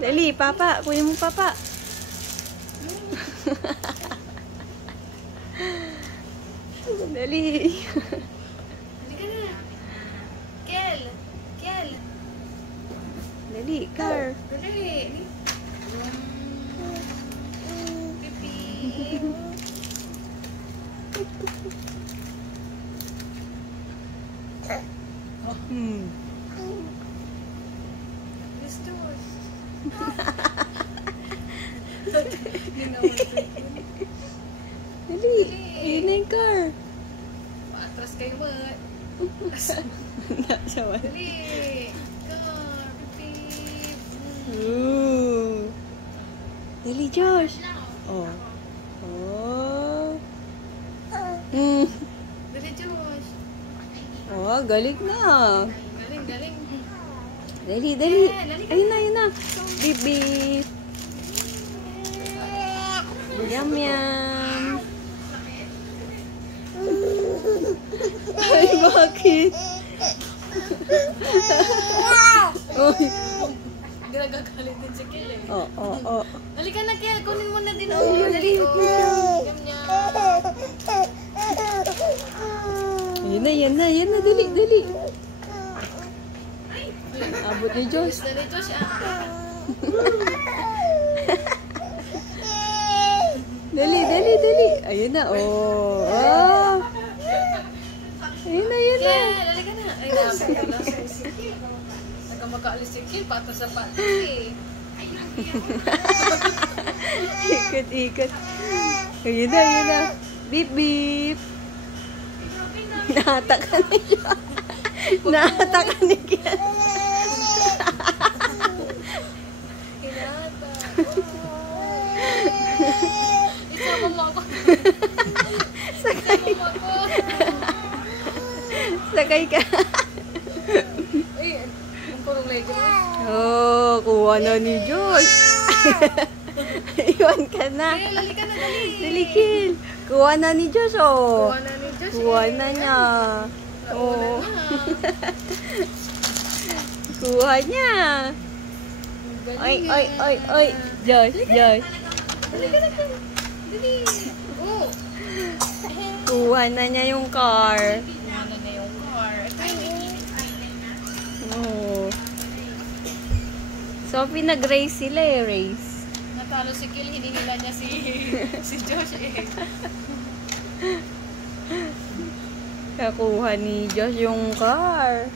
Dali, papa. Kunin mo papa. Dali. Halika na. Kel. Kel. Dali, car. Dali. Pipi. Hmm. Gusto. Dali. Ayun na yung car. Atras kayo mo. Sawa. Dali. Car. Pipi. Ooh. Dali, Josh. Oh. Oh. Hmm. Dali, Josh. Oh, galing na. Galing, galing. Dali, dali. Ayun na, ayun na. Beep, beep. Yum, yum. Ay, bakit? Uy. Gagagalit din si Kel eh. Oh, oh, oh. Halika na, Kel. Kunin mo na din. Oh, dali. Oh. Yum, yum. Yan na, yan na, yan na. Dali, dali. Abot ni Josh. Dali, Josh. Dali, dali, dali. Ayun na, oh. Oh. Ayun na, ayun na. Kel, halika na. Ay, napakala si Kel. Nagkamakaalis si Kel. Patas sa patas eh. Ikot, ikot. Ayun na, ayun na. Beep, beep. Nahatakan ni Josh. Nahatakan ni Kel. Hinata. Isama mo ako. Sakay. Isama mo ako. Sakay ka. Ay, ang purong lego mo. Oh, kuha na ni Josh. Iwan ka na. Kel, halika na, dali. Dali, Kel. Kuha na ni Josh, oh. Kuha na ni Josh. Kuha na niya. Oh. Kuha niya. Oy, oy, oy, oy. Josh, Josh. Halika na, Kel. Dali. Oh. Kuha na niya yung car. Kuha na niya yung car. Oh. So, pinag-race sila eh, race. Natalo si Kel, hininila niya si Josh eh. Kakuha ni Josh yung car.